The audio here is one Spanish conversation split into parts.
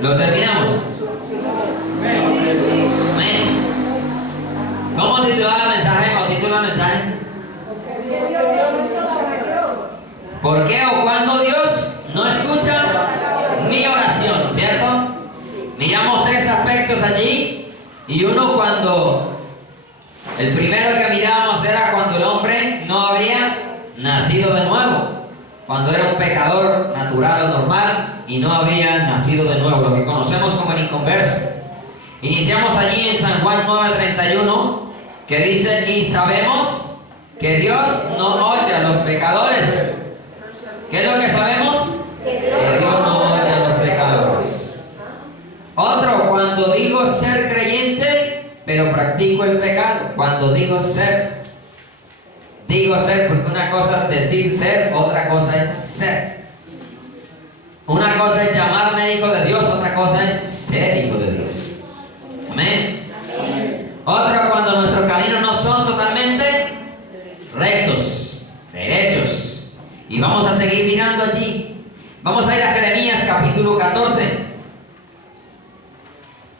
¿Lo terminamos? ¿Cómo titular el mensaje o título del mensaje? ¿Por qué o cuándo Dios no escucha mi oración? ¿Cierto? Miramos tres aspectos allí. Y uno, cuando el primero que mirábamos era cuando el hombre no había nacido de nuevo, cuando era un pecador natural o normal y no había nacido de nuevo, lo que conocemos como el inconverso. Iniciamos allí en San Juan 9:31, que dice: y sabemos que Dios no oye a los pecadores. ¿Qué es lo que sabemos? Que Dios no oye a los pecadores. Otro, cuando digo ser creyente, pero practico el pecado. Cuando digo ser porque una cosa es decir ser, otra cosa es ser. Una cosa es llamarme hijo de Dios, otra cosa es ser hijo de Dios. Amén. Otra, cuando nuestros caminos no son totalmente rectos, derechos. Y vamos a seguir mirando allí. Vamos a ir a Jeremías capítulo 14.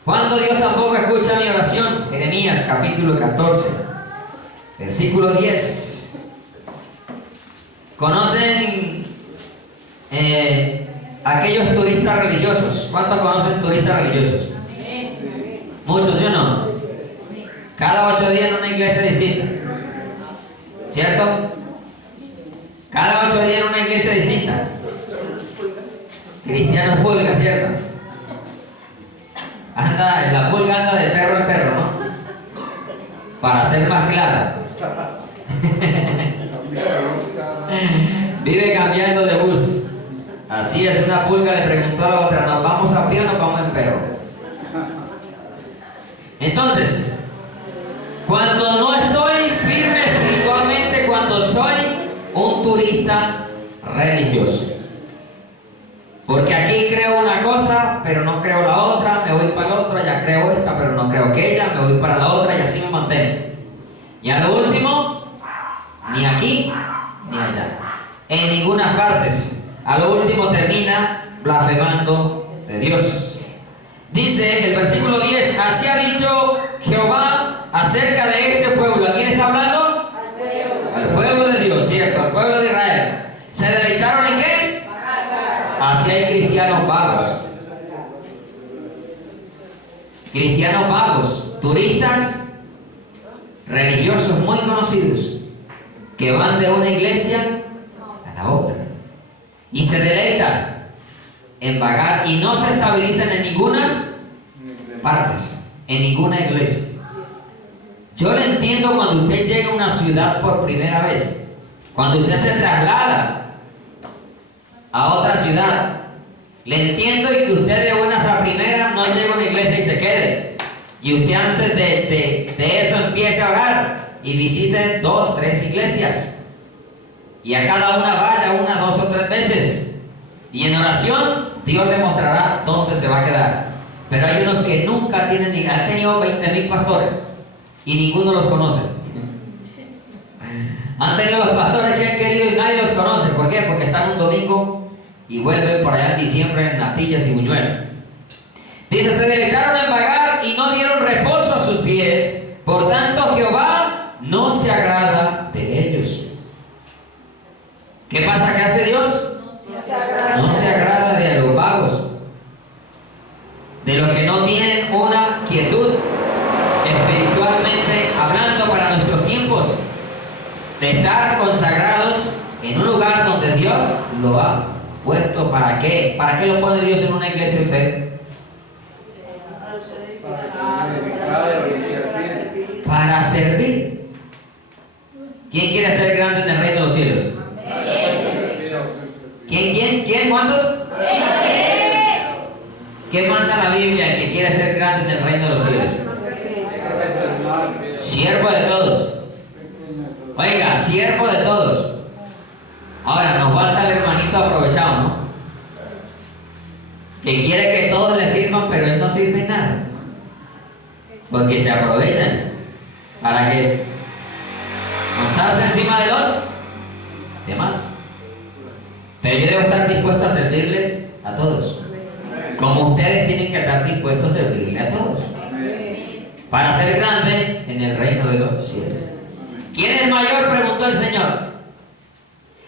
Cuando Dios tampoco escucha mi oración. Jeremías capítulo 14, versículo 10. ¿Conocen aquellos turistas religiosos? ¿Cuántos conocen turistas religiosos? Muchos, ¿sí o no? Cada 8 días en una iglesia distinta, ¿cierto? Cada 8 días en una iglesia distinta. Cristianos pulgas, ¿cierto? La pulga anda de perro en perro, ¿no? Para ser más claro. Vive cambiando de bus. Así es, una pulga le preguntó a la otra: ¿nos vamos a pie o nos vamos en perro? Entonces, cuando no estoy firme espiritualmente, cuando soy un turista religioso, porque aquí creo una cosa, pero no creo la otra, me voy para la otra, ya creo esta, pero no creo aquella, me voy para la otra y así me mantengo. Y a lo último, ni aquí ni allá, en ninguna partes. A lo último termina blasfemando de Dios. Dice el versículo 10: así ha dicho Jehová acerca de este pueblo. ¿A quién está hablando? Al pueblo de Dios, ¿cierto? Al pueblo de Israel. ¿Se deleitaron en qué? Así hay cristianos vagos. Cristianos vagos, turistas religiosos muy conocidos, que van de una iglesia a la otra y se deleitan en vagar y no se estabilizan en ninguna partes, en ninguna iglesia. Yo le entiendo cuando usted llega a una ciudad por primera vez, cuando usted se traslada a otra ciudad, le entiendo, y que usted de buenas a primeras no llegue a una iglesia y se quede, y usted antes de eso empiece a orar y visite 2, 3 iglesias, y a cada una vaya 1, 2 o 3 veces, y en oración Dios le mostrará dónde se va a quedar. Pero hay unos que nunca tienen, han tenido 20,000 pastores y ninguno los conoce. Han tenido los pastores que han querido y nadie los conoce. ¿Por qué? Porque están un domingo y vuelven por allá en diciembre en Nastillas y Buñuelos. Dice, se deleitaron en vagar y no dieron reposo a sus pies. Por tanto, Jehová no se agrada de ellos. ¿Qué pasa? ¿Qué hace Dios? No se agrada de los vagos, de los que no tienen una quietud espiritualmente hablando para nuestros tiempos, de estar consagrados en un lugar donde Dios lo ha puesto. ¿Para qué? ¿Para qué lo pone Dios en una iglesia usted? Para servir. ¿Quién quiere ser grande en el reino de los cielos? ¿Quién? ¿Cuántos? ¿Qué manda la Biblia el que quiere ser grande en el reino de los cielos? Siervo de todos. Oiga, siervo de todos. Ahora nos falta el hermanito aprovechado, ¿no? Que quiere que todos le sirvan, pero él no sirve en nada. Porque se aprovechan. ¿Para qué? Montarse encima de los demás. Pero yo debo estar dispuesto a servirles a todos. Como ustedes tienen que estar dispuestos a servirle a todos. Para ser grande en el reino de los cielos. ¿Quién es el mayor? Preguntó el Señor.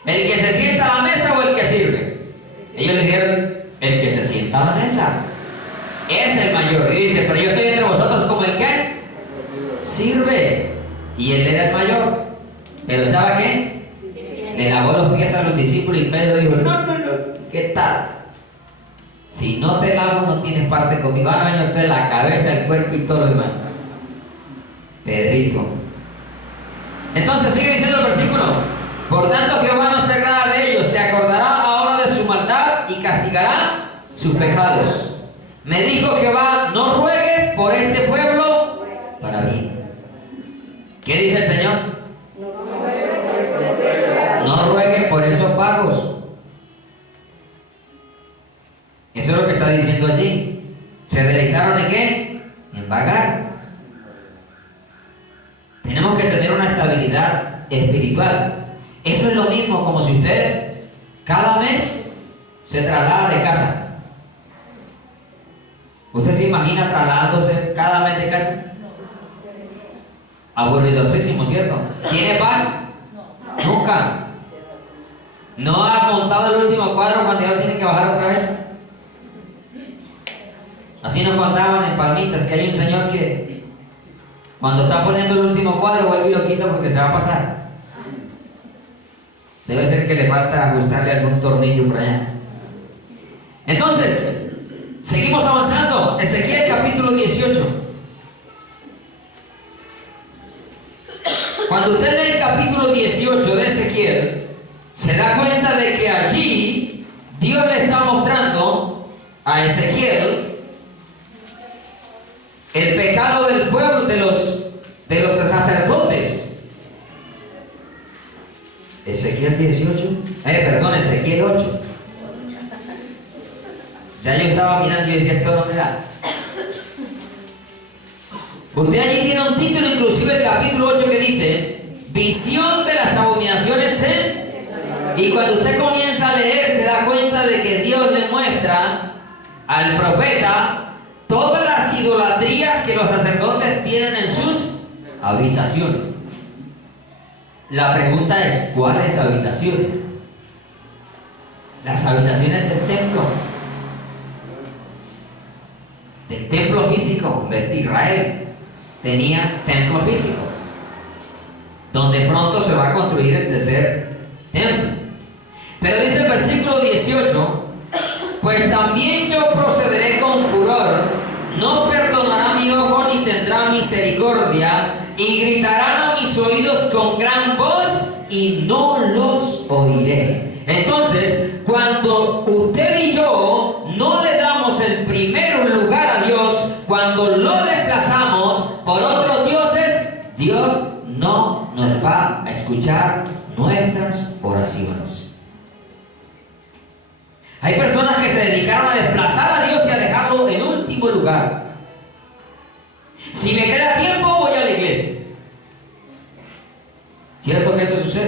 ¿El que se sienta a la mesa o el que sirve? Ellos le dijeron, el que se sienta a la mesa. Es el mayor. Y dice, pero yo estoy entre vosotros como el que sirve. Y él era el mayor. ¿Pero estaba qué? Le lavó los pies a los discípulos y Pedro dijo, no, ¿qué tal? Si no te lavo no tienes parte conmigo. Ahora ven usted la cabeza, el cuerpo y todo lo demás. Pedrito. Entonces sigue diciendo el versículo. Por tanto Jehová no se agrada de ellos, se acordará ahora de su maldad y castigará sus pecados. Me dijo Jehová, no ruegue por este pueblo para mí. ¿Qué dice el Señor? No rueguen por esos vagos. Eso es lo que está diciendo allí. ¿Se deleitaron en qué? En vagar. Tenemos que tener una estabilidad espiritual. Eso es lo mismo como si usted cada mes se traslada de casa. ¿Usted se imagina trasladándose cada mes de casa? Aburridosísimo, ¿cierto? ¿Tiene paz? Nunca. ¿No ha montado el último cuadro cuando ya lo tiene que bajar otra vez? Así nos contaban en Palmitas que hay un señor que cuando está poniendo el último cuadro vuelve y lo quita porque se va a pasar. Debe ser que le falta ajustarle algún tornillo por allá. Entonces, seguimos avanzando. Ezequiel capítulo 18. Cuando usted lee el capítulo 18 de Ezequiel, se da cuenta de que allí Dios le está mostrando a Ezequiel el pecado del pueblo, de los sacerdotes. Ezequiel 18, Ezequiel 8. Ya yo estaba mirando y decía, esto no me da. Usted allí tiene un título, inclusive el capítulo 8, que dice visión de las abominaciones y cuando usted comienza a leer se da cuenta de que Dios le muestra al profeta todas las idolatrías que los sacerdotes tienen en sus habitaciones. La pregunta es, ¿cuáles habitaciones? Las habitaciones del templo. Del templo físico de Israel. Tenía templo físico, donde pronto se va a construir el tercer templo. Pero dice el versículo 18, pues también yo procederé con furor, no perdonará mi ojo ni tendrá misericordia, y gritarán a mis oídos con gran voz y no los oiré. Entonces, cuando usted y yo no le damos el primer lugar a Dios, cuando lo desplazamos por otros dioses, Dios no nos va a escuchar nuestras oraciones. Hay personas que se dedicaron a desplazar a Dios y a dejarlo en último lugar. Si me queda tiempo, voy a la iglesia. ¿Cierto que eso sucede?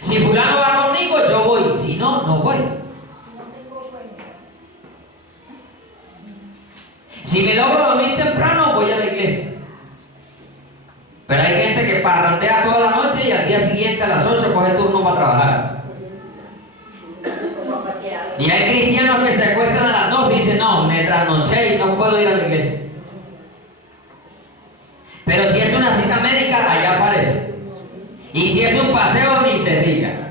Si fulano va conmigo, yo voy. Si no, no voy. Si me logro dormir temprano, voy a la iglesia. Pero hay gente que parrandea toda la noche y al día siguiente a las 8 coge turno para trabajar. Y hay cristianos que se acuestan a las 12 y dicen, no, me trasnoché y no puedo ir a la iglesia. Pero si es una cita médica, allá aparece. Y si es un paseo, ni se diga.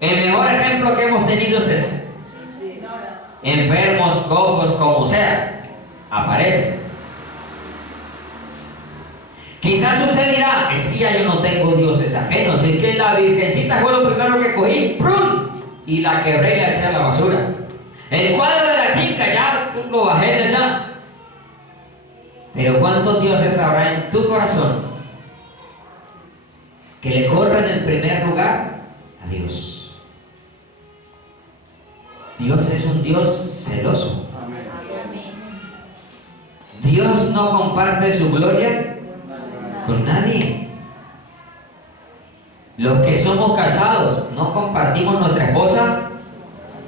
El mejor ejemplo que hemos tenido es ese. Enfermos, cojos, como sea, aparece. Quizás usted dirá, es que ya yo no tengo dioses ajenos, es que la virgencita fue lo primero que cogí, ¡prum! Y la quebré y la eché a la basura. El cuadro de la chica ya lo bajé de allá. Pero ¿cuántos dioses habrá en tu corazón que le corren el primer lugar a Dios? Dios es un Dios celoso. Dios no comparte su gloria con nadie. Los que somos casados no compartimos nuestra esposa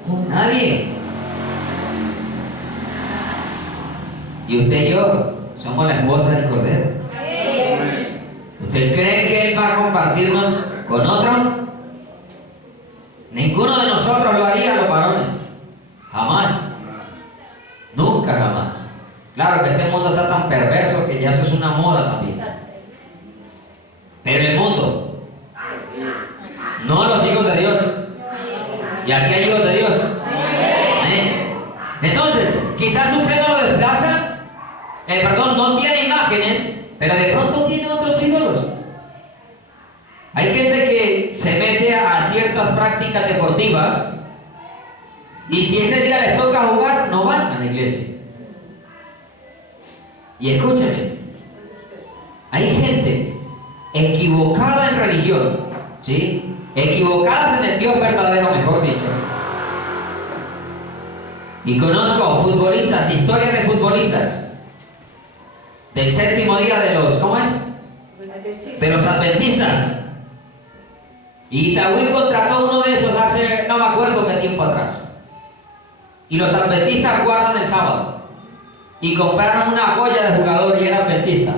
con nadie. Y usted y yo somos la esposa del Cordero. ¿Usted cree que Él va a compartirnos con otro? Ninguno de nosotros lo haría, los varones. Jamás. Nunca jamás. Claro que este mundo está tan perverso que ya eso es una moda también. Pero el mundo, no los hijos de Dios. Y aquí hay hijos de Dios. Amén. Entonces, quizás usted no lo desplaza. No tiene imágenes, pero de pronto tiene otros ídolos. Hay gente que se mete a ciertas prácticas deportivas y si ese día les toca jugar, no van a la iglesia. Y escúchenme, hay gente equivocada en religión, ¿sí? Equivocadas en el Dios verdadero, mejor dicho. Y conozco futbolistas, historias de futbolistas del séptimo día de los, ¿cómo es? De los adventistas. Y Itaúí contrató uno de esos hace, no me acuerdo qué tiempo atrás. Y los adventistas guardan el sábado. Y compraron una joya de jugador y era adventista.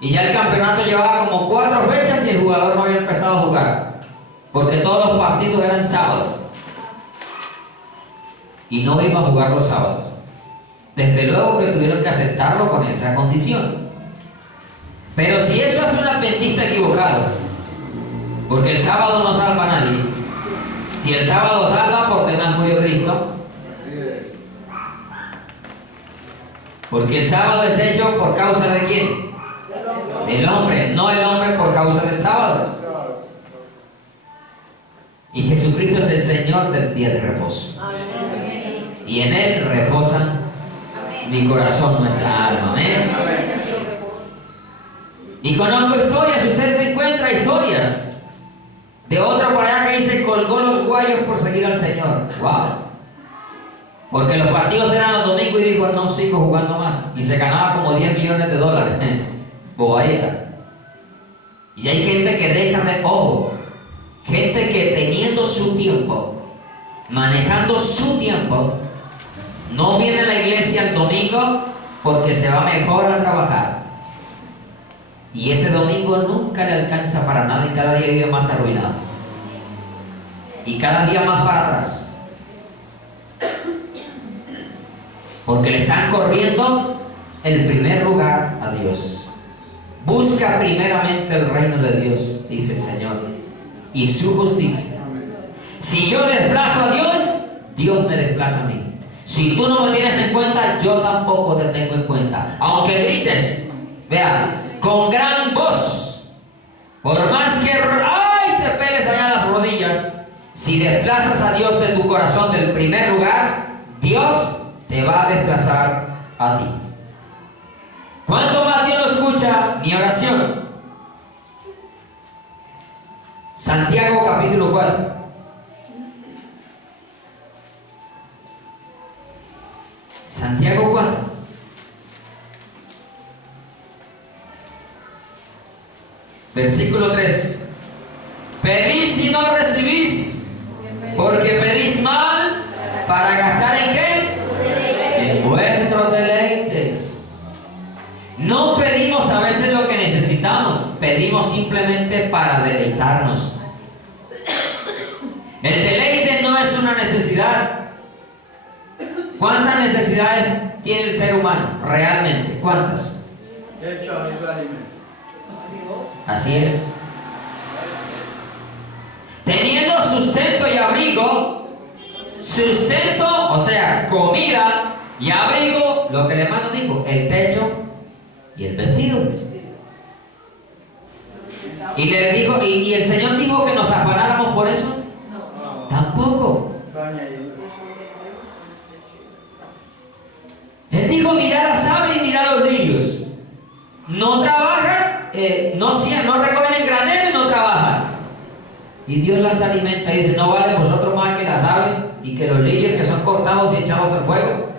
Y ya el campeonato llevaba como 4 fechas y el jugador no había empezado a jugar. Porque todos los partidos eran sábados. Y no iba a jugar los sábados. Desde luego que tuvieron que aceptarlo con esa condición. Pero si eso es un adventista equivocado, porque el sábado no salva a nadie. Si el sábado salva, ¿por qué no murió Cristo? Porque el sábado es hecho por causa de ¿quién? Del hombre, no el hombre por causa del sábado. Y Jesucristo es el Señor del día de reposo. Y en Él reposan mi corazón, nuestra alma. Amén. Y conozco historias, usted se encuentra historias de otro por allá que dice colgó los guayos por seguir al Señor. Wow. Porque los partidos eran los domingos y dijo no sigo jugando más. Y se ganaba como 10 millones de dólares. Bobadita. Y hay gente que deja de ojo. Gente que teniendo su tiempo, manejando su tiempo, no viene a la iglesia el domingo porque se va mejor a trabajar. Y ese domingo nunca le alcanza para nada y cada día vive más arruinado. Y cada día más para atrás. Porque le están corriendo el primer lugar a Dios. Busca primeramente el reino de Dios, dice el Señor, y su justicia. Si yo desplazo a Dios, Dios me desplaza a mí. Si tú no me tienes en cuenta, yo tampoco te tengo en cuenta. Aunque grites, vea, con gran voz, por más que ¡ay! Te pegues allá las rodillas, si desplazas a Dios de tu corazón del primer lugar, Dios te va a desplazar a ti. ¿Cuánto más Dios lo escucha? Mi oración. Santiago capítulo 4. Santiago 4. Versículo 3. Pedís y no recibís, porque pedís mal para gastar en qué? En vuestros deleites. No pedimos a veces lo que necesitamos, pedimos simplemente para deleitarnos. El deleite no es una necesidad. ¿Cuántas necesidades tiene el ser humano realmente? ¿Cuántas? Así es. Teniendo sustento y abrigo, sustento, o sea, comida y abrigo, lo que el hermano dijo, el techo y el vestido. Y le dijo, y el Señor dijo que nos afanáramos por eso. Tampoco. Él dijo, mirad las aves y mirad los lirios. No trabajan, no recogen el granero y no trabajan. Y Dios las alimenta. Dice, ¿no vale vosotros más que las aves y que los lirios que son cortados y echados al fuego?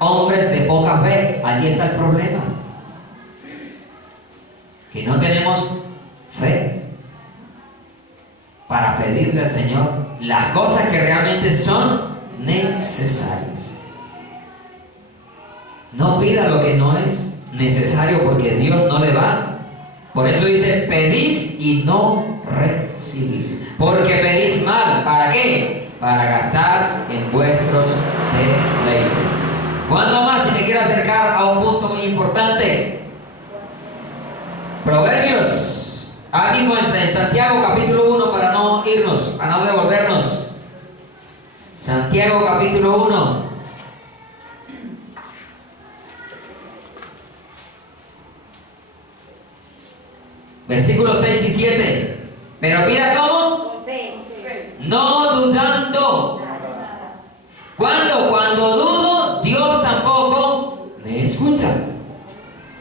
Hombres de poca fe. Allí está el problema. Que no tenemos fe para pedirle al Señor las cosas que realmente son necesarias. No pida lo que no es necesario, porque Dios no le va. Por eso dice, pedís y no recibís. Porque pedís mal. ¿Para qué? Para gastar en vuestros deleites. ¿Cuándo más? Si me quiero acercar a un punto muy importante. Proverbios. Mismo en Santiago capítulo 1, para no irnos, para no devolvernos. Santiago capítulo 1. Versículos 6 y 7. Pero mira cómo. No dudando. ¿Cuándo? Cuando dudo, Dios tampoco me escucha.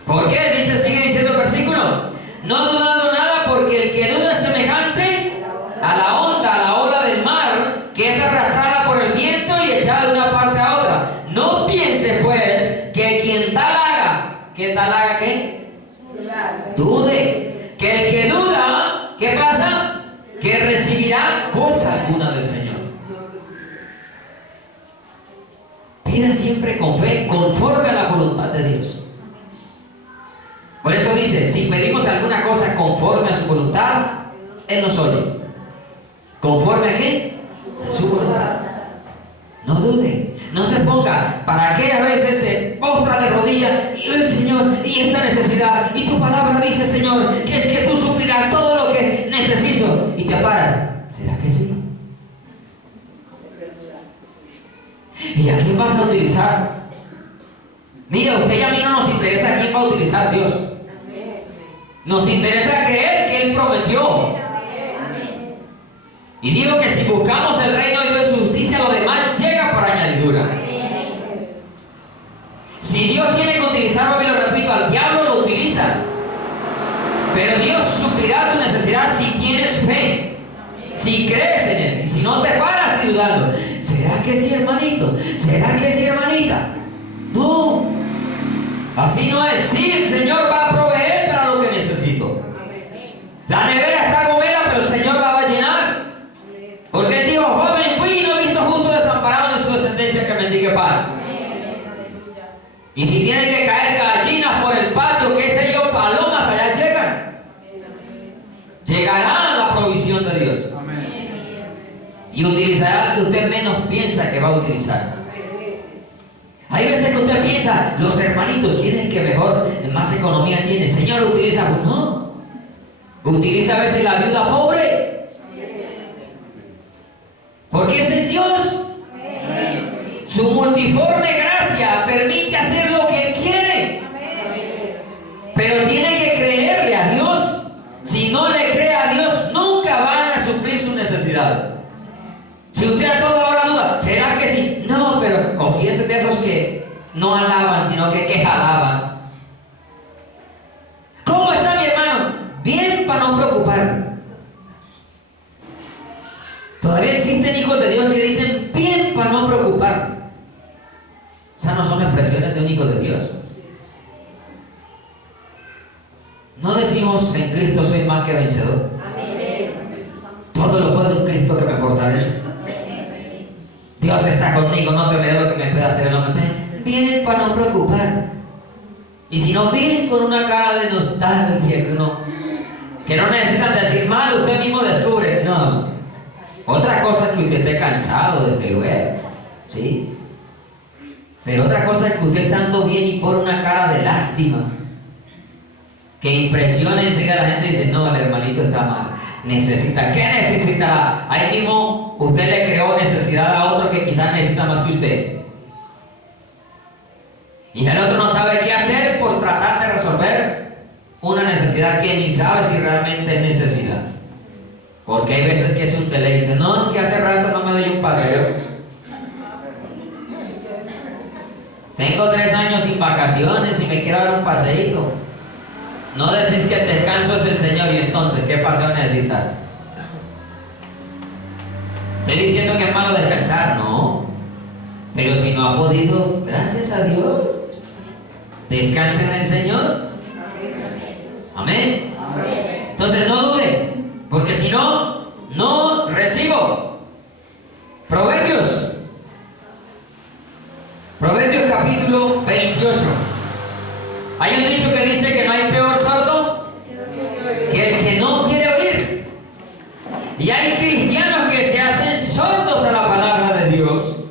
¿Por qué? Dice, sigue diciendo el versículo. No dudando nada, porque el que duda es semejante a la onda, a la ola del mar, que es arrastrada por el viento y echada de una parte a otra. No piense pues que quien tal haga, ¿qué tal haga qué? Dude. Que el que duda, ¿qué pasa? Que recibirá cosa alguna del Señor. Pida siempre con fe, conforme a la voluntad de Dios. Por eso dice, si pedimos alguna cosa conforme a su voluntad, Él nos oye. ¿Conforme a qué? A su voluntad. No dude, no se ponga. ¿Para qué a veces se postra de rodillas y ve, Señor, y esta necesidad? Y tu palabra dice, Señor, que es que tú suplirás todo lo que necesito. Y te paras. ¿Será que sí? ¿Y a quién vas a utilizar? Mira, usted y a mí no nos interesa a quién va a utilizar Dios. Nos interesa creer que Él prometió. Y digo que si buscamos el reino de Dios y su justicia, lo demás llega por añadidura. Si Dios tiene que utilizar, hoy lo repito, al diablo lo utiliza. Pero Dios suplirá tu necesidad si tienes fe, si crees en Él. Y si no te paras dudando, ¿será que sí, hermanito? ¿Será que sí, hermanita? No. Así no es. Sí, el Señor va a proveer para lo que necesito. La nevera está gomela, pero el Señor la va a llenar. Porque Él dijo, joven fui y no he visto justo desamparado en su descendencia que mendigue pan. Y si tienen que caer gallinas por el patio, qué sé yo, palomas, allá llegan. Llegará la provisión de Dios. Y utilizará lo que usted menos piensa que va a utilizar. Hay veces que usted piensa, los hermanitos, ¿quién es el que mejor, más economía tiene? Señor, utiliza, no. Utiliza a veces la viuda pobre. Porque ese es Dios. Su multiforme gracia permite hacer lo que Él quiere. Pero tiene que creerle a Dios. Si no le cree a Dios, nunca van a suplir su necesidad. Si usted a toda hora duda, ¿será que sí? No, pero, o si es de esos que no alaban, sino que jalaban. ¿Cómo está mi hermano? Bien, para no preocupar. Todavía existen hijos de Dios que dicen bien para no preocupar. Esas no son expresiones de un hijo de Dios. No decimos en Cristo soy más que vencedor. conmigo, no te veo lo que me puede hacer el hombre. Vienen para no preocupar. Y si no, vienen con una cara de nostalgia que no necesitan decir mal, usted mismo descubre. No. Otra cosa es que usted esté cansado, desde luego. ¿Sí? Pero otra cosa es que usted estando bien y pone una cara de lástima, que impresiona enseguida a la gente y dice, no, el hermanito está mal. Necesita. ¿Qué necesita? Ahí mismo usted le creó necesidad a otro que quizás necesita más que usted. Y el otro no sabe qué hacer por tratar de resolver una necesidad que ni sabe si realmente es necesidad. Porque hay veces que es un deleite. No, es que hace rato no me doy un paseo. Tengo 3 años sin vacaciones y me quiero dar un paseíto. No decís que el descanso es el Señor y entonces, ¿qué paseo necesitas? Estoy diciendo que es malo descansar, no. Pero si no ha podido, gracias a Dios. Descansa en el Señor. Amén. Entonces no dude, porque si no, no recibo. Proverbios capítulo 28. Hay un dicho que dice que no hay peor sordo que el que no quiere oír. Y hay cristianos que se hacen sordos a la palabra de Dios.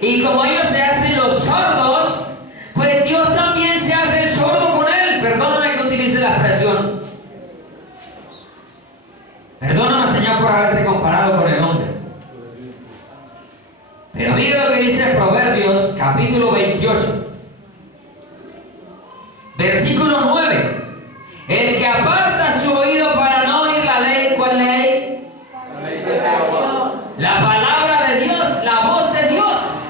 Y como ellos se hacen los sordos, pues Dios también se hace el sordo con él. Perdóname que utilice la expresión. Perdóname, Señor, por haberte comparado con el hombre. Pero mira lo que dice Proverbios capítulo 28. Versículo 9. El que aparta su oído para no oír la ley, ¿cuál ley? La ley de Dios. La palabra de Dios, la voz de Dios.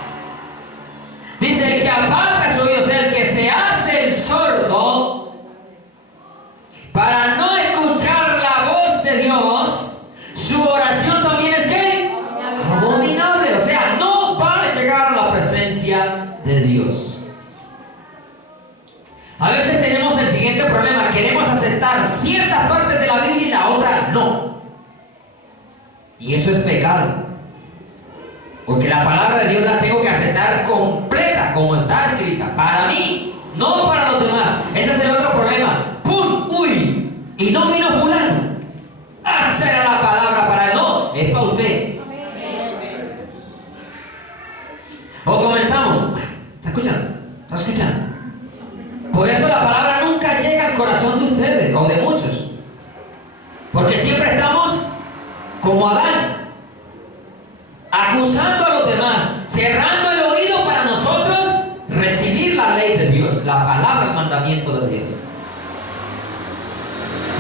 Dice el que aparta su oído, o sea, el que se hace el sordo para no escuchar la voz de Dios, su oración también es ¿qué? Abominable. O sea, no va a llegar a la presencia de Dios. A veces tenemos el siguiente problema: queremos aceptar ciertas partes de la Biblia y la otra no. Y eso es pecado. Porque la palabra de Dios la tengo que aceptar completa, como está escrita. Para mí, no para los demás. Ese es el otro problema. ¡Pum! ¡Uy! Y no vino fulano. ¡Ah! Será la palabra para él. No, es para usted. O comenzamos. ¿Está escuchando? ¿Está escuchando? Por eso la palabra nunca llega al corazón de ustedes o de muchos. Porque siempre estamos como Adán, acusando a los demás, cerrando el oído para nosotros recibir la ley de Dios, la palabra, el mandamiento de Dios.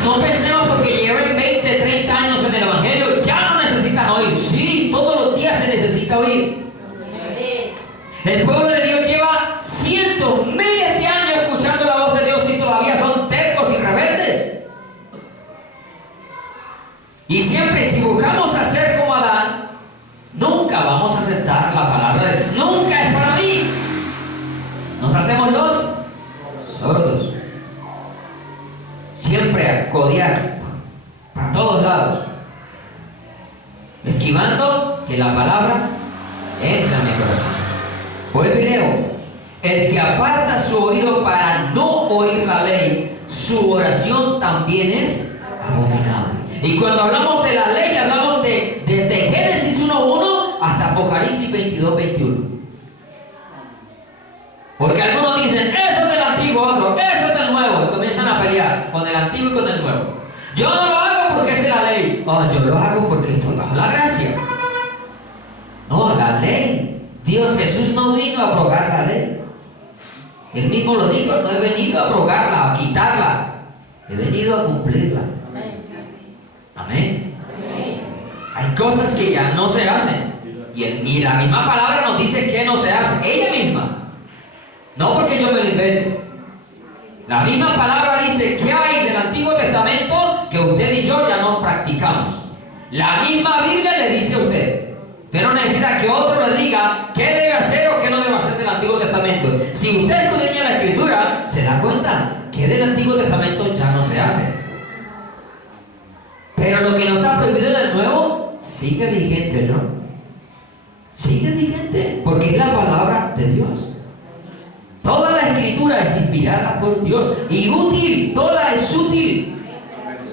No pensemos porque lleven 20, 30 años en el Evangelio, ya no necesitan oír. Sí, todos los días se necesita oír. El pueblo de Dios lleva cientos, miles de años escuchando la voz de Dios y todavía son tercos y rebeldes. Y siempre, si buscamos hacer como Adán, nunca vamos a aceptar la palabra de Dios. Nunca es para mí. Nos hacemos los sordos. Siempre a codear para todos lados, esquivando que la palabra entre en mi corazón. Vuelvo y leo. El que aparta su oído para no oír la ley, su oración también es abominable. Y cuando hablamos de la ley, hablamos desde Génesis 1:1 hasta Apocalipsis 22:21. Porque algunos dicen, eso es del antiguo, otro, eso es del nuevo, y comienzan a pelear con el antiguo y con el nuevo. Yo no lo hago porque es de la ley. Oh, yo lo hago porque estoy bajo la gracia. No, la ley. Dios, Jesús no vino a abrogar la ley. Él mismo lo dijo, no he venido a abrogarla, a quitarla. He venido a cumplirla. Amén. Hay cosas que ya no se hacen. Y la misma palabra nos dice que no se hace. Ella misma. No porque yo me lo invente. La misma palabra dice que hay del Antiguo Testamento que usted y yo ya no practicamos. La misma Biblia le dice a usted. Usted no necesita que otro le diga qué debe hacer o qué no debe hacer del Antiguo Testamento. Si usted escudriña la Escritura, se da cuenta que del Antiguo Testamento ya no se hace. Pero lo que no está prohibido del Nuevo sigue vigente, ¿no? sigue vigente, porque es la palabra de Dios. Toda la escritura es inspirada por Dios y útil, toda es útil.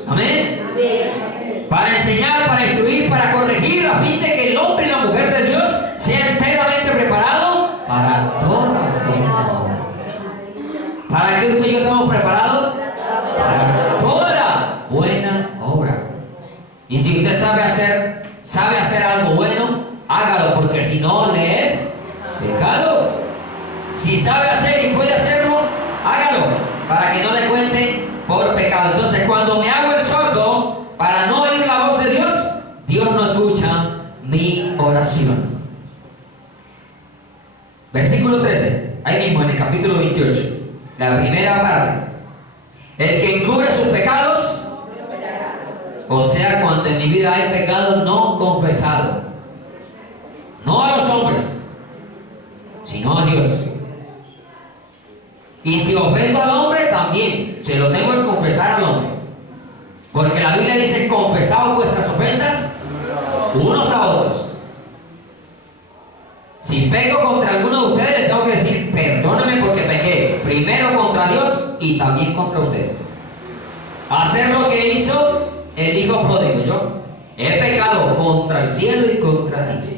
Amén. Para enseñar, para instruir, para corregir, a fin de que el hombre y la mujer de Dios sea enteramente preparado para toda buena obra. ¿Para qué usted y yo estamos preparados? Para toda buena obra. Y si usted sabe hacer algo bueno, hágalo, porque si no le es pecado. Si sabe hacer y puede hacerlo, hágalo, para que no le cuente por pecado. Entonces, cuando me hago el sordo para no oír la voz de Dios, Dios no escucha mi oración. Versículo 13, ahí mismo en el capítulo 28, la primera parte. El que encubre sus pecados, o sea, cuando en mi vida hay pecado no confesado, no a los hombres, sino a Dios. Y si ofendo al hombre, también se lo tengo que confesar al hombre. Porque la Biblia dice: confesaos vuestras ofensas unos a otros. Si peco contra alguno de ustedes, les tengo que decir: perdóname porque pequé primero contra Dios y también contra usted. Hacer lo que hizo el hijo pródigo. Yo he pecado contra el cielo y contra ti.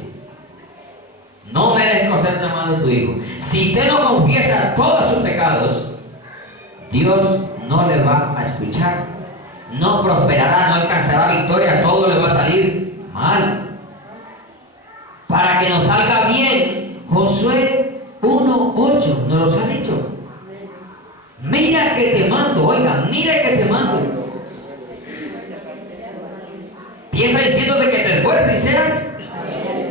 No merezco ser llamado tu hijo. Si usted no confiesa todos sus pecados, Dios no le va a escuchar, no prosperará, no alcanzará victoria, todo le va a salir mal. Para que nos salga bien, Josué 1:8 nos los ha dicho. Mira que te mando, oiga, mira que te mando. Empieza diciéndote que te esfuerces y seas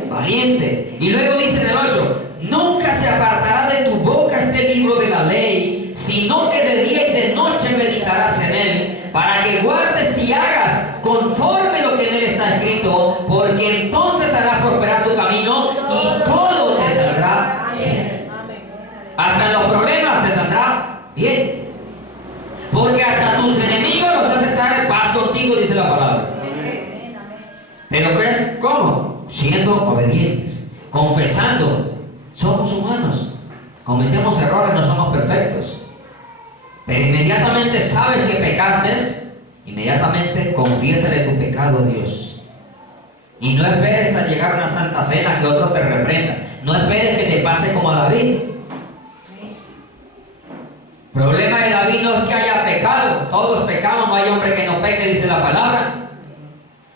valiente. Y luego dice en el 8: nunca se apartará de tu boca este libro de la ley, sino que de día y de noche meditarás en él, para que guardes y hagas conforme lo que en él está escrito, porque entonces harás prosperar tu camino y todo te saldrá bien. Hasta en los problemas te saldrá bien, porque hasta tus enemigos los hace estar en paz contigo, dice la palabra. Pero ¿cómo? Siendo obedientes, confesando. Somos humanos, cometemos errores, no somos perfectos. Pero inmediatamente sabes que pecaste, inmediatamente confiésale tu pecado a Dios. Y no esperes a llegar a una santa cena que otro te reprenda. No esperes que te pase como a David. El problema de David no es que haya pecado, todos pecamos, no hay hombre que no peque, dice la palabra.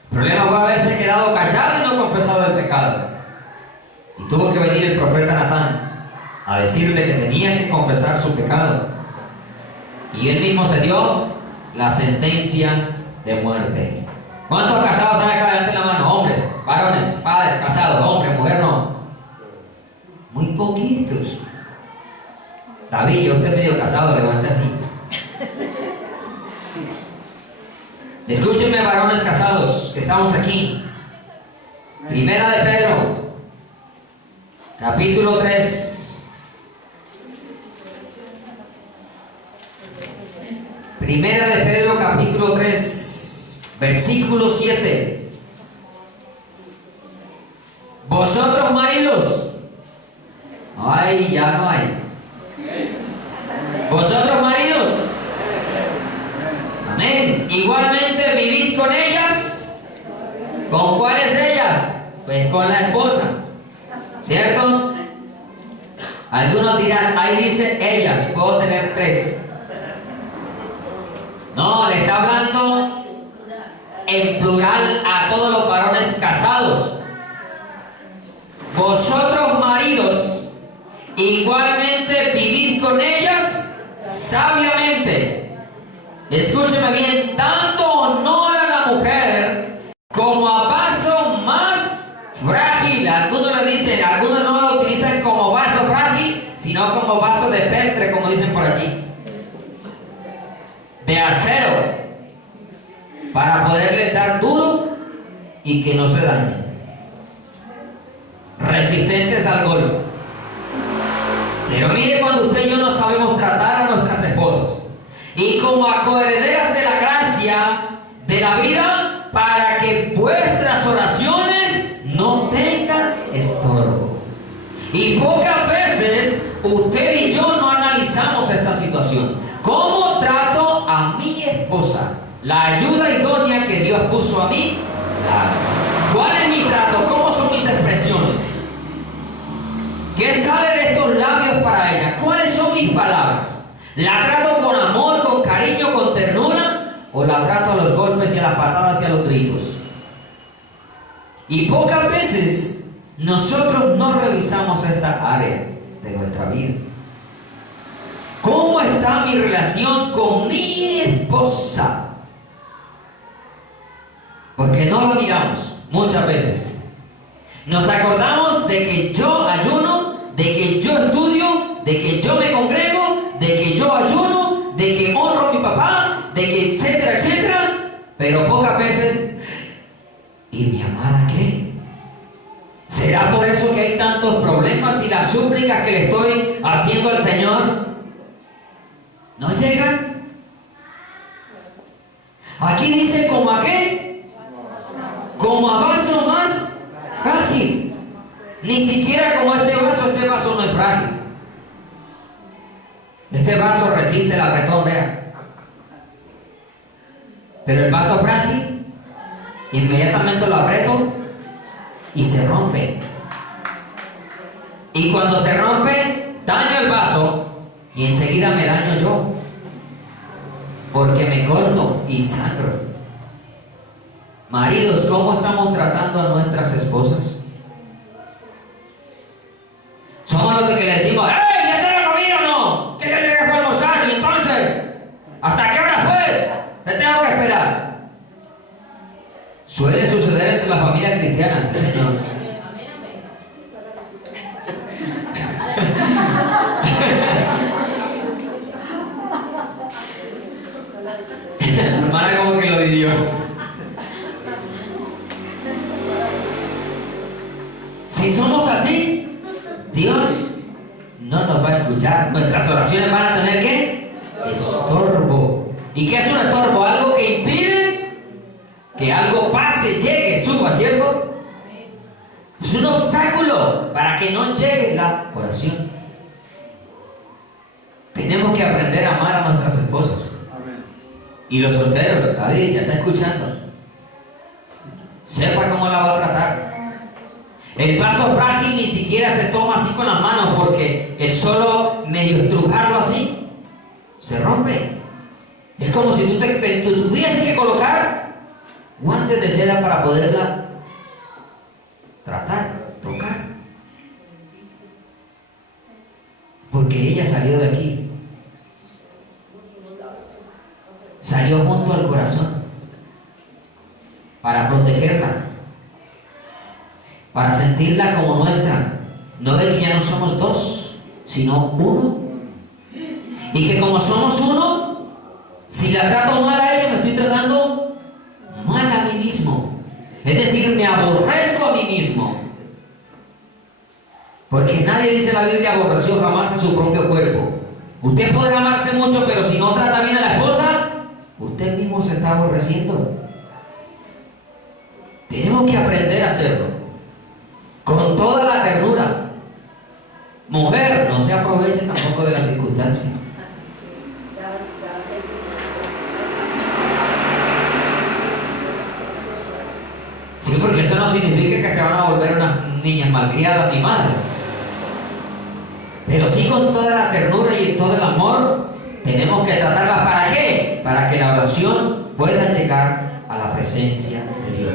El problema fue haberse quedado callado y no confesado el pecado. Y tuvo que venir el profeta Natán a decirle que tenía que confesar su pecado. Y él mismo se dio la sentencia de muerte. ¿Cuántos casados hay acá delante de la mano? Hombres, varones, padres, casados, hombre, mujer no. Muy poquitos. David, yo usted medio casado, levante así. Escúchenme, varones casados, que estamos aquí. Primera de Pedro, capítulo 3. Primera de Pedro, capítulo 3, versículo 7. Vosotros, maridos, ay, ya no hay. Vosotros, maridos, amén, igualmente vivid con ellas. ¿Con cuáles ellas? Pues con la esposa, ¿cierto? Algunos dirán, ahí dice ellas, puedo tener 3. No, le está hablando en plural a todos los varones casados. Vosotros, maridos, igualmente vivid con ellas sabiamente. Escúcheme bien, dando honor a la mujer como a vaso más frágil. Algunos le dicen, algunos no lo utilizan como vaso frágil, sino como vaso de peltre, como dicen por aquí, de acero, para poderle dar duro y que no se dañe, resistentes al golpe. Pero mire, cuando usted y yo no sabemos tratar a nuestras esposas, y como coherederas de la gracia de la vida, para que vuestras oraciones no tengan estorbo. la ayuda idónea que Dios puso a mí. ¿Cuál es mi trato? ¿Cómo son mis expresiones? ¿Qué sale de estos labios para ella? ¿Cuáles son mis palabras? ¿La trato con amor, con cariño, con ternura? ¿O la trato a los golpes y a las patadas y a los gritos? Y pocas veces nosotros no revisamos esta área de nuestra vida. ¿Cómo está mi relación con mi esposa? Porque no lo miramos muchas veces. Nos acordamos de que yo ayuno, de que yo estudio, de que yo me congrego, de que yo ayuno, de que honro a mi papá, de que etcétera, etcétera. Pero pocas veces, ¿y mi amada qué? ¿Será por eso que hay tantos problemas y las súplicas que le estoy haciendo al Señor no llegan? Aquí dice como a qué, como a vaso más frágil. Ni siquiera como este vaso no es frágil. Este vaso resiste el apretón, vea. Pero el vaso frágil, inmediatamente lo aprieto y se rompe. Y cuando se rompe, daño el vaso y enseguida me daño yo, porque me corto y sangro. Maridos, ¿cómo estamos tratando a nuestras esposas? Somos los que le decimos: ¡Ey, ya se la comida o no! ¡Que ya llegué a almorzar! Y entonces, ¿hasta qué hora pues? Te tengo que esperar. Suele suceder entre las familias cristianas, ¿sí, señor? La hermana como que lo vivió. Si somos así, Dios no nos va a escuchar. Nuestras oraciones van a tener ¿qué? Estorbo. ¿Y qué es un estorbo? Algo que impide que algo pase, llegue, suba, ¿cierto? Es un obstáculo para que no llegue la oración. Tenemos que aprender a amar a nuestras esposas. Y los solteros, David, ya está escuchando. Sepa cómo la va a tratar. El vaso frágil ni siquiera se toma así con las manos, porque el solo medio estrujarlo así se rompe. Es como si tú tuvieses que colocar guantes de seda para poderla tratar, tocar. Porque ella salió de aquí. Salió junto al corazón para protegerla, para sentirla como nuestra. No ve que ya no somos dos, sino uno. Y que como somos uno, si la trato mal a ella, me estoy tratando mal a mí mismo. Es decir, me aborrezco a mí mismo. Porque nadie, dice la Biblia, aborreció jamás a su propio cuerpo. Usted puede amarse mucho, pero si no trata bien a la esposa, usted mismo se está aborreciendo. Tenemos que aprender a hacerlo con toda la ternura. Mujer, no se aproveche tampoco de las circunstancias. Sí, porque eso no significa que se van a volver unas niñas malcriadas ni madres. Pero sí, con toda la ternura y todo el amor, tenemos que tratarlas. ¿Para qué? Para que la oración pueda llegar a la presencia de Dios.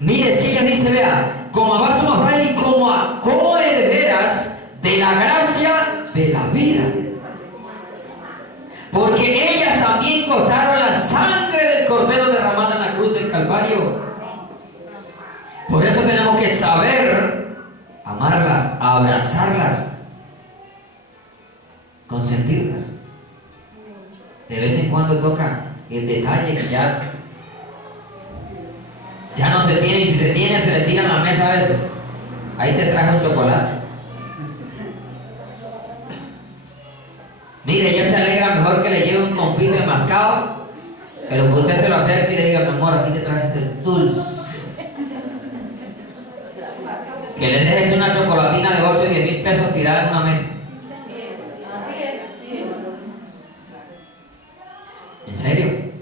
Mire, si ella dice, vea, como a vaso más frágil y como herederas de la gracia de la vida. Porque ellas también costaron la sangre del Cordero derramada en la cruz del Calvario. Por eso tenemos que saber amarlas, abrazarlas, consentirlas. De vez en cuando toca el detalle que ya no se tiene, y si se tiene se le tira en la mesa a veces. Ahí te traje un chocolate. Mire, ella se alegra mejor que le lleve un confite mascado, pero que usted se lo acerque y le diga: mi amor, aquí te traje este dulce. Que le dejes una chocolatina de 8 o 10 mil pesos tirada en una mesa. ¿En serio?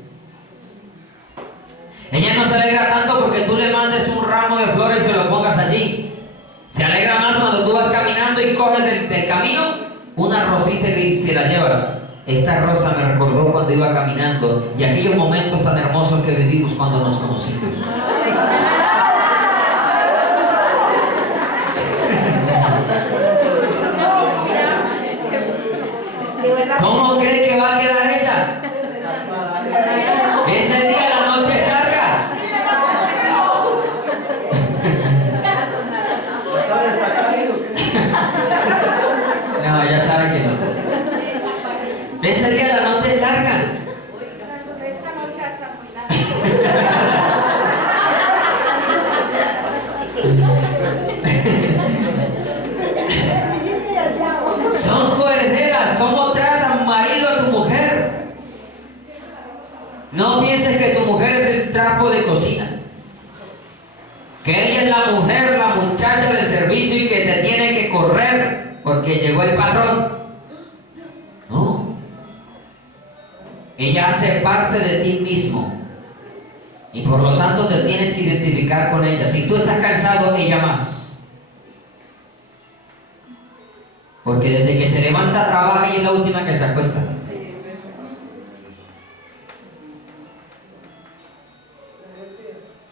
Ella no se alegra tanto porque tú le mandes un ramo de flores y se lo pongas allí. Se alegra más cuando tú vas caminando y coges del camino una rosita y se la llevas. Esta rosa me recordó cuando iba caminando y aquellos momentos tan hermosos que vivimos cuando nos conocimos. ¿Cómo cree que va a quedar ella? Ese día la noche es larga. No, ya sabe que no. Ese día la noche es larga. Esta noche está muy larga. Son coherederas. ¿Cómo tratan marido a tu mujer? No pienses que tu mujer es el trapo de cocina, que ella es la mujer, la muchacha del servicio y que te tiene que correr porque llegó el patrón. No. Ella hace parte de ti mismo y por lo tanto te tienes que identificar con ella. Si tú estás cansado, ella más. Porque desde que se levanta trabaja y es la última que se acuesta.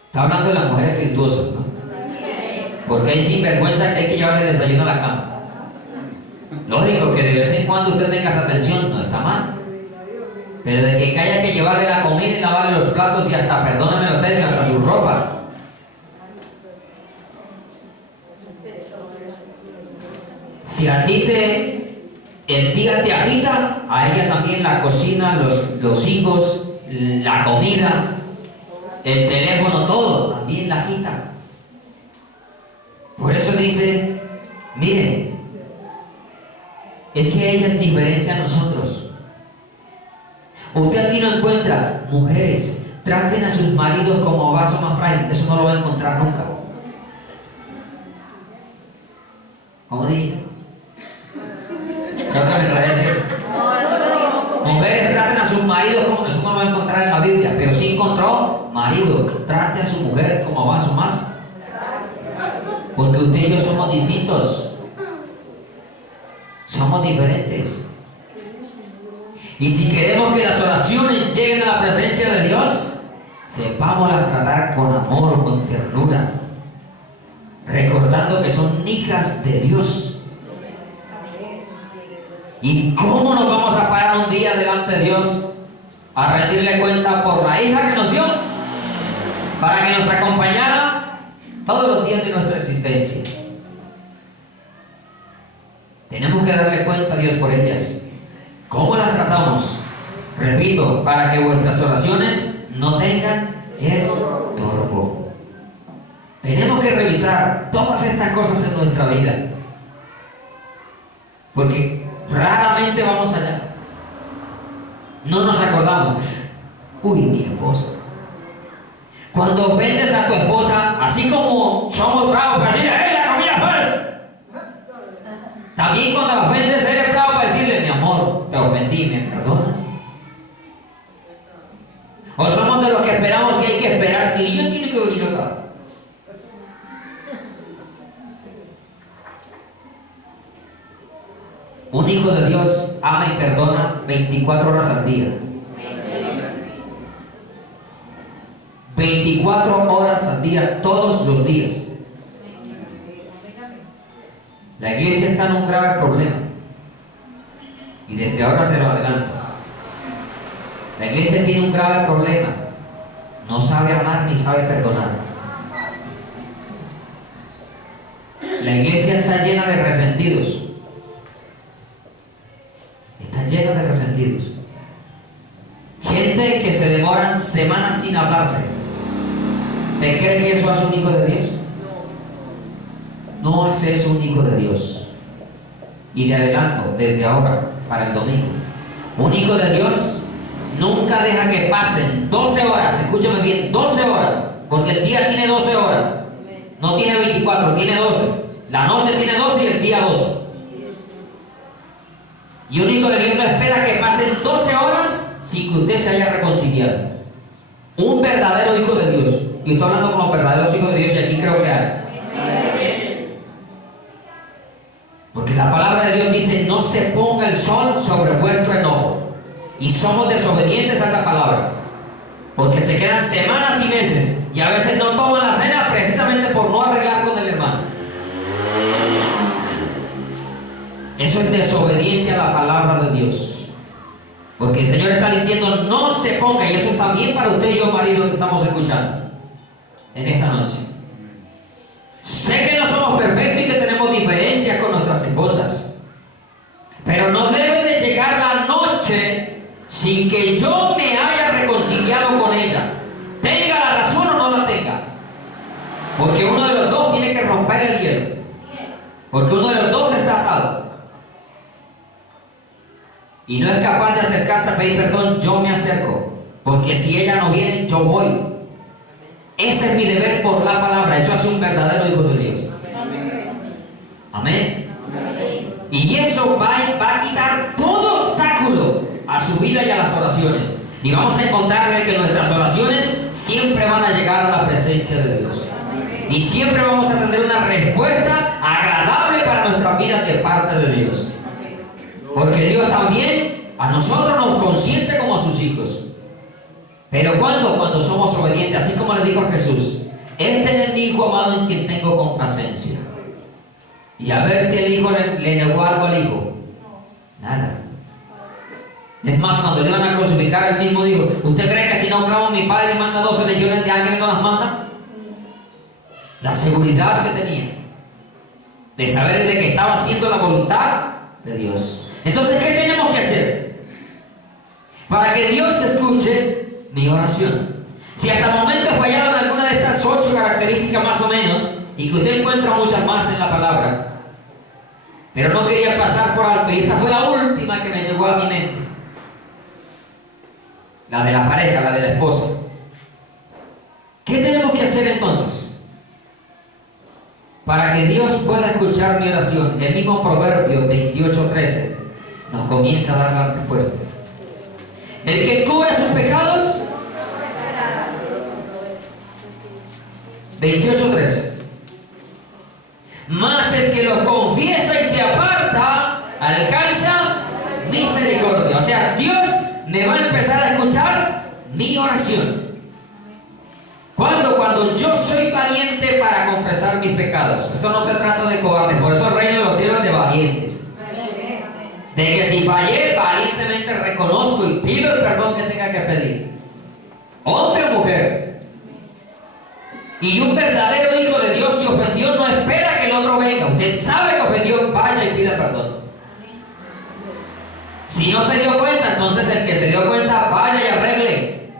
Está hablando de las mujeres virtuosas, ¿no? Porque hay sinvergüenza que hay que llevarle el desayuno a la cama. Lógico que de vez en cuando usted tenga esa atención, no está mal. Pero de que haya que llevarle la comida y lavarle los platos y hasta, perdónenme ustedes, hasta su ropa. Si a ti el día te agita, a ella también la cocina, los hijos, la comida, el teléfono, todo, también la agita. Por eso dice, miren, es que ella es diferente a nosotros. Usted aquí no encuentra mujeres, traten a sus maridos como vaso más frágil, eso no lo va a encontrar nunca. ¿Cómo dije? Creo que me enredé. Mujeres traten a sus maridos como, eso no lo va a encontrar en la Biblia, pero sí encontró marido, trate a su mujer como vaso más. Porque usted y yo somos distintos. Somos diferentes. Y si queremos que las oraciones lleguen a la presencia de Dios, sepámoslas tratar con amor, con ternura, recordando que son hijas de Dios. ¿Y cómo nos vamos a parar un día delante de Dios a rendirle cuenta por la hija que nos dio, para que nos acompañara todos los días de nuestra existencia? Tenemos que darle cuenta a Dios por ellas. ¿Cómo las tratamos? Repito, para que vuestras oraciones no tengan estorbo. Tenemos que revisar todas estas cosas en nuestra vida, porque raramente vamos allá. No nos acordamos. Uy, mi esposa. Cuando ofendes a tu esposa, así como somos bravos para decirle, ¡hey, la comida pues! También cuando la ofendes, eres bravo para decirle, mi amor, te ofendí, ¿me perdonas? O somos de los que esperamos que hay que esperar que Dios tiene que venir acá. Un hijo de Dios ama y perdona 24 horas al día. 24 horas al día, todos los días. La iglesia está en un grave problema. Y desde ahora se lo adelanto. La iglesia tiene un grave problema. No sabe amar ni sabe perdonar. La iglesia está llena de resentidos. Está llena de resentidos. Gente que se demoran semanas sin hablarse. ¿Te cree que eso hace un hijo de Dios? No hace eso un hijo de Dios. Y le adelanto desde ahora para el domingo. Un hijo de Dios nunca deja que pasen 12 horas, escúchame bien, 12 horas, porque el día tiene 12 horas. No tiene 24, tiene 12. La noche tiene 12 y el día 12. Y un hijo de Dios no espera que pasen 12 horas sin que usted se haya reconciliado. Un verdadero hijo de Dios Yo estoy hablando con los verdaderos hijos de Dios y aquí creo que hay. Porque la palabra de Dios dice, no se ponga el sol sobre vuestro enojo. Y somos desobedientes a esa palabra. Porque se quedan semanas y meses y a veces no toman la cena precisamente por no arreglar con el hermano. Eso es desobediencia a la palabra de Dios. Porque el Señor está diciendo, no se ponga, y eso también para usted y yo, marido, que estamos escuchando en esta noche. Sé que no somos perfectos y que tenemos diferencias con nuestras esposas, pero no debe de llegar la noche sin que yo me haya reconciliado con ella, tenga la razón o no la tenga, porque uno de los dos tiene que romper el hielo, porque uno de los dos está atado y no es capaz de acercarse a pedir perdón. Yo me acerco, porque si ella no viene, yo voy. Ese es mi deber por la palabra. Eso hace un verdadero hijo de Dios. Amén. Y eso va a quitar todo obstáculo a su vida y a las oraciones. Y vamos a encontrar que nuestras oraciones siempre van a llegar a la presencia de Dios. Y siempre vamos a tener una respuesta agradable para nuestra vida de parte de Dios. Porque Dios también a nosotros nos consiente como a sus hijos. Pero cuando somos obedientes, así como le dijo a Jesús, este es mi hijo amado en quien tengo complacencia. Y a ver si el hijo le negó algo al hijo. Nada. Es más, cuando le iban a crucificar, él mismo dijo, ¿usted cree que si no clamo mi padre manda 12 legiones de ángeles no las manda? La seguridad que tenía de saber de que estaba haciendo la voluntad de Dios. Entonces, ¿qué tenemos que hacer? Para que Dios escuche mi oración. Si hasta el momento he fallado en alguna de estas 8 características más o menos, y que usted encuentra muchas más en la palabra, pero no quería pasar por alto, y esta fue la última que me llegó a mi mente, la de la pareja, la de la esposa. ¿Qué tenemos que hacer entonces para que Dios pueda escuchar mi oración? El mismo Proverbio 28:13 nos comienza a dar la respuesta. El que cubre sus pecados, 28:13. Mas el que los confiesa y se aparta, alcanza misericordia. O sea, Dios me va a empezar a escuchar mi oración. Cuando yo soy valiente para confesar mis pecados. Esto no se trata de cobardes, por eso el reino de los cielos es de valientes. De que si fallé, valientemente reconozco y pido el perdón que tenga que pedir. Hombre o mujer. Y un verdadero hijo de Dios, si ofendió, no espera que el otro venga. Usted sabe que ofendió, vaya y pida perdón. Si no se dio cuenta, entonces el que se dio cuenta, vaya y arregle.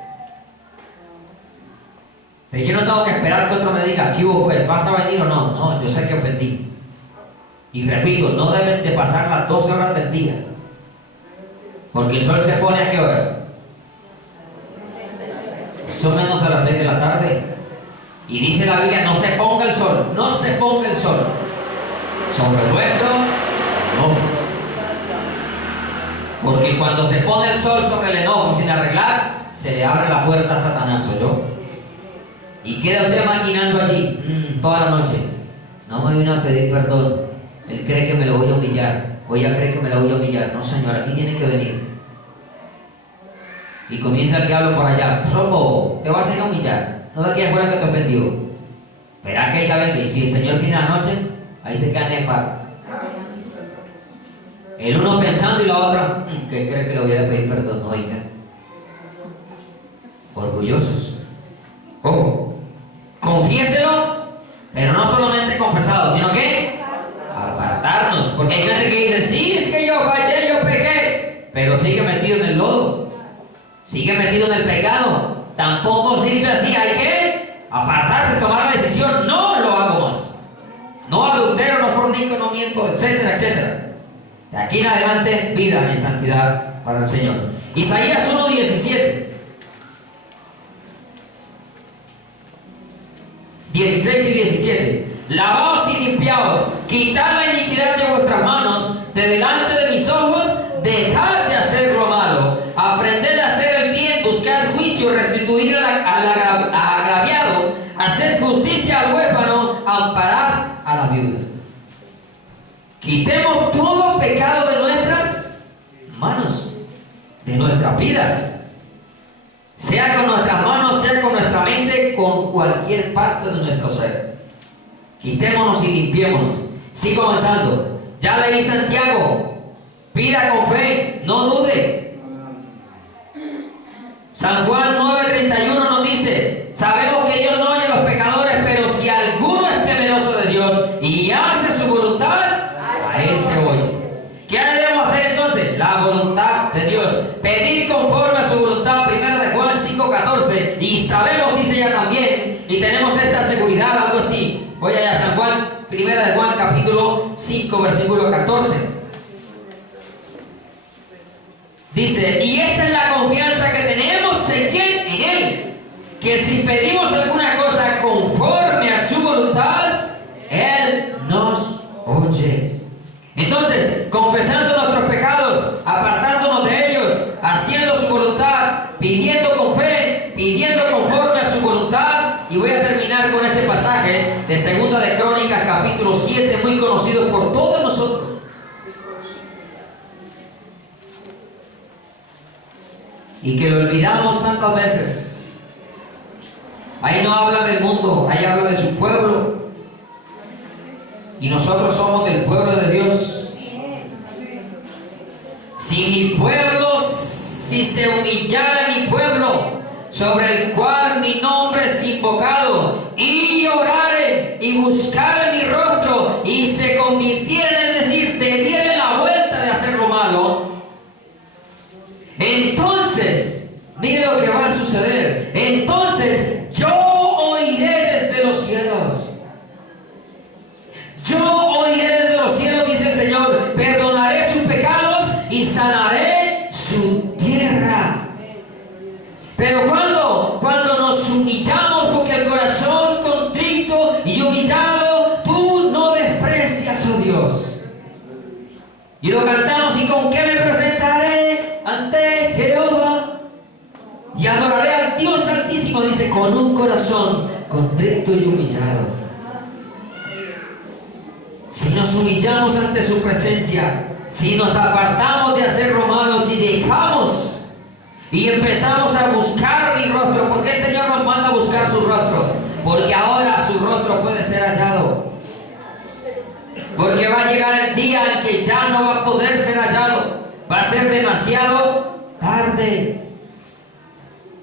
Pero yo no tengo que esperar que otro me diga, ¿qué hubo pues? ¿Vas a venir o no? No, yo sé que ofendí. Y repito, no deben de pasar las 12 horas del día. Porque el sol se pone ¿a qué horas? Son menos a las 6 de la tarde. Y dice la Biblia, no se ponga el sol. No se ponga el sol sobre vuestro enojo. Porque cuando se pone el sol sobre el enojo sin arreglar, se le abre la puerta a Satanás, ¿oyó? Y queda usted maquinando allí toda la noche. No me vino a pedir perdón. Él cree que me lo voy a humillar. O ella cree que me lo voy a humillar. No, señor, aquí tiene que venir. Y comienza el diablo por allá. Solo te vas a ir a humillar. No ve que afuera que te ofendió. Verá que ella venga. Y si el Señor viene anoche, ahí se queda en el paro. El uno pensando y la otra, ¿qué cree que le voy a pedir perdón? No, hija. Orgullosos. Ojo. Confiéselo, pero no solamente confesado, sino que apartarnos. Porque hay gente que dice, sí, es que yo fallé, yo pequé, pero sigue metido en el lodo, sigue metido en el pecado. Tampoco sirve así. Hay que apartarse, tomar la decisión. No lo hago más. No adultero, no fornico, no miento, etcétera, etcétera. De aquí en adelante, vida en santidad para el Señor. Isaías 1:17. 16 y 17. Lavaos y limpiaos, quitad la iniquidad de vuestras manos de delante de mis ojos, dejad de hacer lo malo, aprended a hacer el bien, buscar juicio, restituir al agraviado, vidas. Sea con nuestras manos, sea con nuestra mente, con cualquier parte de nuestro ser. Quitémonos y limpiémonos. Sigo avanzando. Ya leí Santiago. Pida con fe, no dude. San Juan 9:31 nos dice: sabemos que Dios no oye a los pecadores, pero si alguno es temeroso de Dios y hace su voluntad, a ese oye. ¿Qué debemos hacer entonces? La voluntad de Dios. Pedir conforme a su voluntad, 1 de Juan 5:14. Y sabemos, dice ella también, y tenemos esta seguridad, algo así. Voy allá a San Juan, 1 de Juan capítulo 5, versículo 14. Dice: y esta es la confianza que tenemos en quién, en Él, que si pedimos alguna cosa conforme a su voluntad, Él nos oye. Entonces, confesando nuestros pecados, apartándonos de ellos, haciendo su voluntad, pidiendo con fe, pidiendo conforme a su voluntad. Y voy a terminar con este pasaje de 2 de Crónicas capítulo 7, muy conocido por todos nosotros. Y que lo olvidamos tantas veces. Ahí no habla del mundo, ahí habla de su pueblo. Y nosotros somos del pueblo de Dios. Si mi pueblo, si se humillara mi pueblo, sobre el cual mi nombre es invocado, y oraren y buscaren mi rostro, y se convirtieran, es decir, te dieran la vuelta de hacer lo malo, entonces, mire lo que va a suceder. Entonces, yo oiré desde los cielos. Yo oiré desde los cielos, dice el Señor. Perdonaré sus pecados y sanaré su tierra. Pero cuando nos humillamos, porque el corazón contrito y humillado, tú no desprecias, oh Dios. Y lo cantamos: ¿y con qué me presentaré ante Jehová? Y adoraré al Dios Altísimo, dice, con un corazón contrito y humillado. Si nos humillamos ante su presencia, si nos apartamos de hacer lo malo, si dejamos y empezamos a buscar mi rostro, ¿por qué el Señor nos manda a buscar su rostro? Porque ahora su rostro puede ser hallado. Porque va a llegar el día en que ya no va a poder ser hallado. Va a ser demasiado tarde.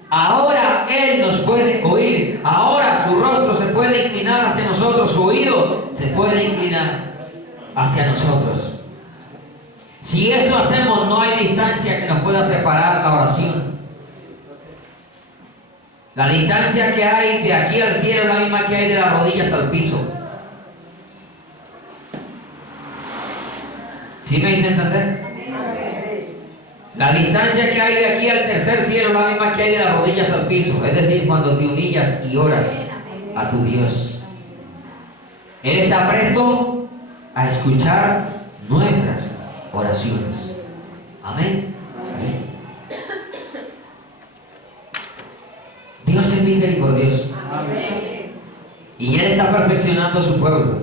Ahora Él nos puede oír. Ahora su rostro se puede inclinar hacia nosotros. Su oído se puede inclinar hacia nosotros. Si esto hacemos, no hay distancia que nos pueda separar la oración. La distancia que hay de aquí al cielo es la misma que hay de las rodillas al piso. ¿Sí me hice entender? La distancia que hay de aquí al tercer cielo es la misma que hay de las rodillas al piso. Es decir, cuando te humillas y oras a tu Dios, Él está presto a escuchar nuestras oraciones. Amén. Amén. Dios es misericordioso. Amén. Y Él está perfeccionando a su pueblo,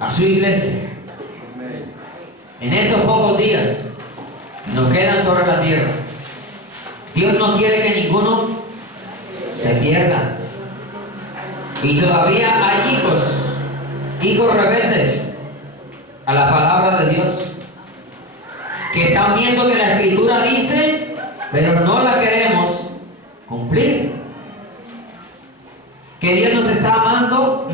a su iglesia. En estos pocos días nos quedan sobre la tierra. Dios no quiere que ninguno se pierda. Y todavía hay hijos rebeldes a la palabra de Dios, que están viendo que la Escritura dice, pero no la queremos cumplir. Que Dios nos está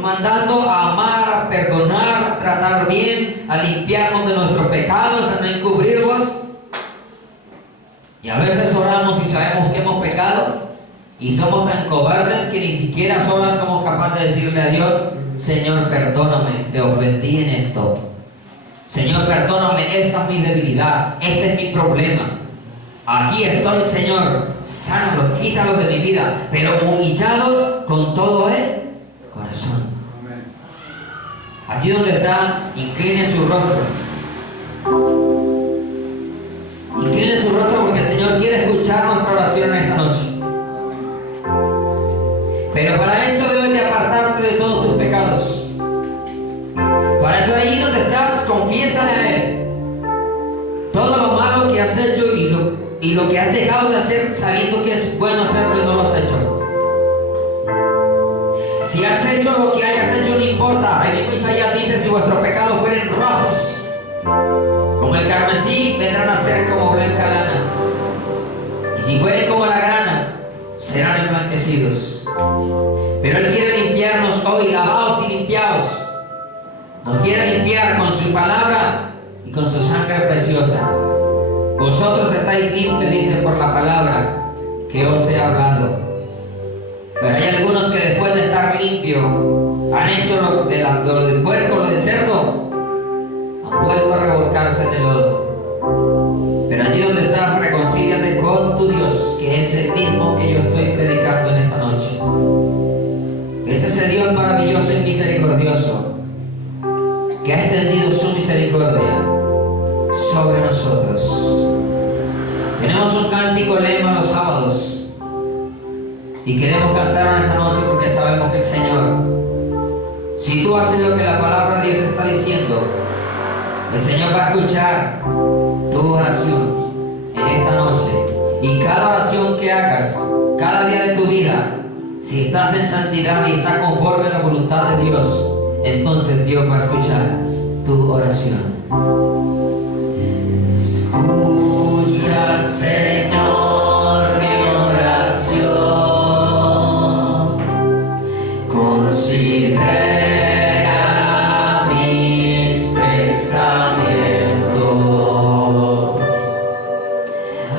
mandando a amar, a perdonar, a tratar bien, a limpiarnos de nuestros pecados, a no encubrirlos. Y a veces oramos y sabemos que hemos pecado y somos tan cobardes que ni siquiera solas somos capaces de decirle a Dios: Señor, perdóname, te ofendí en esto. Señor, perdóname, esta es mi debilidad, este es mi problema. Aquí estoy, Señor, sánalo, quítalo de mi vida, pero humillados con todo el corazón. Allí donde está, incline su rostro. Incline su rostro, porque el Señor quiere escuchar nuestra oración esta noche. Pero para eso debes de apartarte de todos tus pecados. Para eso allí donde estás, confiésale a Él todo lo malo que has hecho y y lo que has dejado de hacer sabiendo que es bueno hacerlo y no lo has hecho. Si has hecho lo que hayas hecho, no importa. Ahí mismo Isaías dice: si vuestros pecados fueren rojos como el carmesí, vendrán a ser como blanca lana. Y si fueren como la grana, serán emblanquecidos. Pero Él quiere limpiarnos hoy, lavaos y limpiaos. Nos quiere limpiar con su palabra y con su sangre preciosa. Vosotros estáis limpios, dice, por la palabra que os he hablado. Pero hay algunos que después de estar limpios han hecho lo del puerco, lo del cerdo, han vuelto a revolcarse en el lodo. Pero allí donde estás, reconcíliate con tu Dios, que es el mismo que yo estoy predicando en esta noche. Es ese Dios maravilloso y misericordioso que ha extendido su misericordia sobre nosotros. Tenemos un cántico lema los sábados y queremos cantar en esta noche porque sabemos que el Señor, si tú haces lo que la palabra de Dios está diciendo, el Señor va a escuchar tu oración en esta noche. Y cada oración que hagas, cada día de tu vida, si estás en santidad y estás conforme a la voluntad de Dios, entonces Dios va a escuchar tu oración. Escucha, Señor, mi oración. Considera mis pensamientos.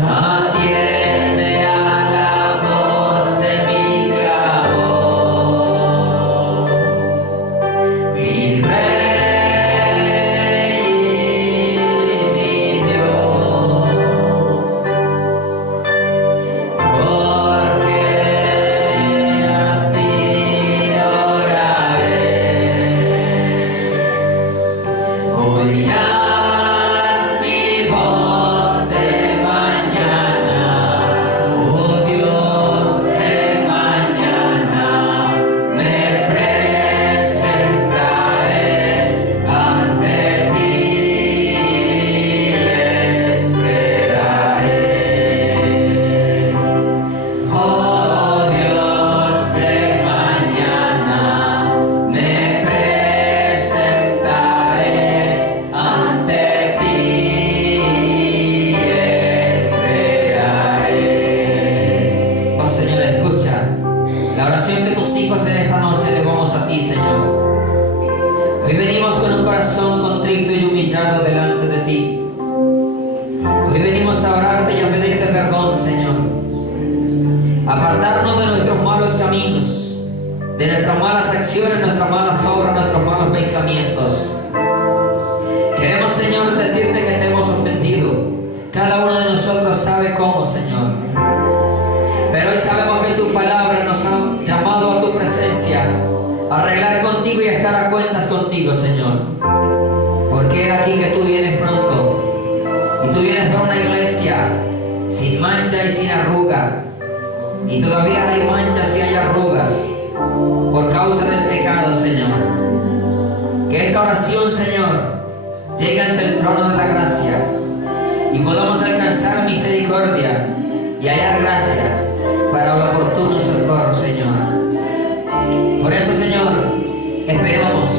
Atiende a la voz de mi clamor. Mi Rey y mi Dios, porque a ti oraré. Oirás mi voz de mañana, oh Dios de mañana, me presentaré ante ti y esperaré. Oh Dios de mañana, me presentaré ante ti y esperaré. Oh Señor, escucha la oración que tus hijos en esta noche elevamos a ti, Señor. Hoy venimos con un corazón contrito y humillado delante de ti. Hoy venimos a orarte y a pedirte perdón, Señor. Apartarnos de nuestros malos caminos, de nuestras malas acciones, nuestras malas obras, nuestros malos pensamientos. Queremos, Señor, decirte que te hemos ofendido. Cada uno de nosotros sabe cómo, Señor. Pero hoy sabemos que tu palabra nos ha llamado a tu presencia, a arreglar contigo y a estar a cuentas contigo, Señor. Porque es aquí que tú vienes pronto. Y tú vienes para una iglesia sin mancha y sin arruga. Y todavía hay manchas y hay arrugas por causa del pecado, Señor. Que esta oración, Señor, llegue ante el trono de la gracia y podamos alcanzar misericordia y hallar gracia para el oportuno socorro, Señor. Por eso, Señor, esperamos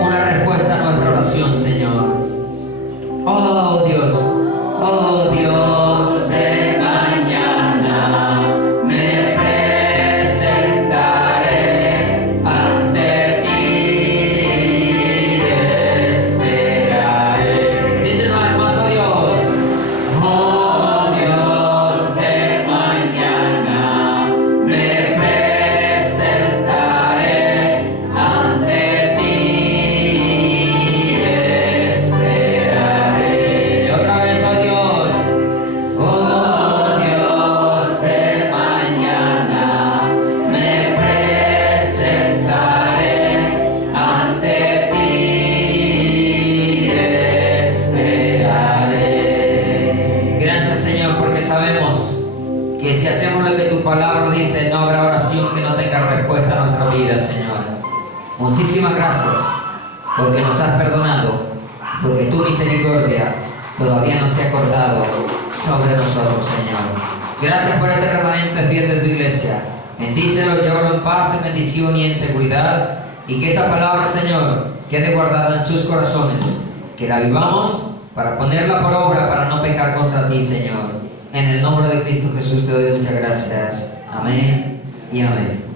una respuesta a nuestra oración, Señor. Oh Dios de mañana, me presentaré ante ti y esperaré. Dice una vez más, oh Dios de mañana, me presentaré ante ti y esperaré. Y otra vez, oh Dios de mañana, me presentaré ante ti y esperaré. Gracias, Señor, porque sabemos que si hacemos lo que tu palabra dice, no habrá oración que no tenga respuesta a nuestra vida, Señor. Muchísimas gracias porque nos has perdonado, porque tu misericordia todavía no se ha acordado sobre nosotros, Señor. Gracias por este remanente fiel de tu iglesia. Bendícelo, llévalo en paz, en bendición y en seguridad. Y que esta palabra, Señor, quede guardada en sus corazones. Que la vivamos para ponerla por obra, para no pecar contra ti, Señor. En el nombre de Cristo Jesús te doy muchas gracias. Amén y amén.